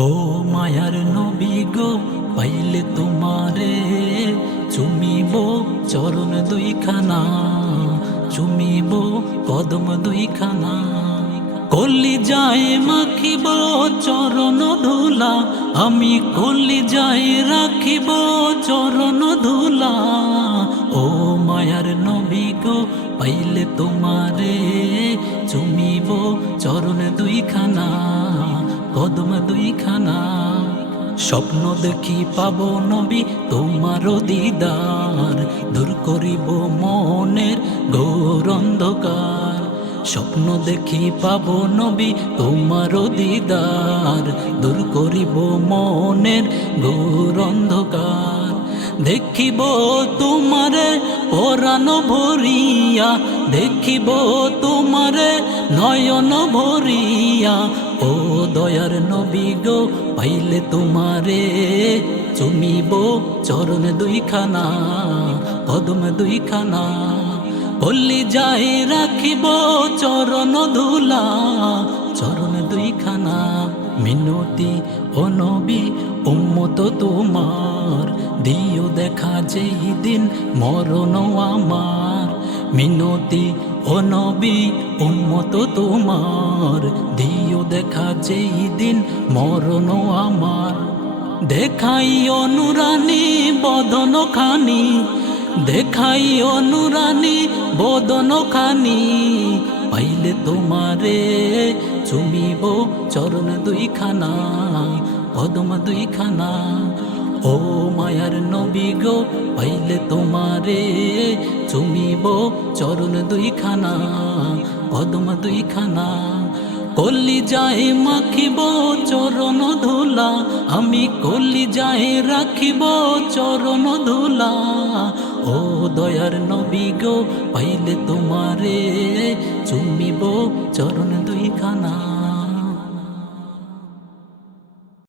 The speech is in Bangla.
ও মায়ার নবী গো, পাইলে তোমারে চুমিব চরণ দুইখানা, চুমিব কদম দুইখানা। কলি যায় মাখিব চরণ ধুলা, আমি কলি যায় রাখিব চরণ ধুলা। ও মায়ার নবী গো, পাইলে তোমারে কদম দুইখানা স্বপ্ন দেখি পাব নবী তোমার দিদার। দূর করিব মনের ঘোর অন্ধকার। স্বপ্ন দেখি পাব নবী তোমার দিদার। দূর করিব মনের ঘোর অন্ধকার। দেখিব তোমারে পরাণ ভরিয়া। দেখিব তোমারে নয়ন ভরিয়া। ও দয়ার নবী গো, পাইলে তোমারে চুমিব চরণ দুইখানা, কদম দুইখানা। কল্লি যাই রাখিব চরণ ধুলা, চরণ দুইখানা। মিনতি ও নবী, উম্মত তোমার, দিও দেখা যেই দিন মরণ আমার। মিনতি ও নবী, উম্মত তোমার। দিও দেখা যেই দিন মরণ আমার। দেখাই অনুরানী বদন খানি দেখাই অনুরানী বদন খানি পাইলে তোমারে চুমিব চরণ দুইখানা কদম দুইখানা। ও মায়ার নবী গো, পাইলে তোমারে চুমিব চরণ দুইখানা কদম দুইখানা। কলি যায় মাখিব চরণ ধুলা, আমি কলি যায় রাখিব চরণ ধুলা। ও দয়ার নবী গো, পাইলে তোমারে চুমিব চরণ দুইখানা।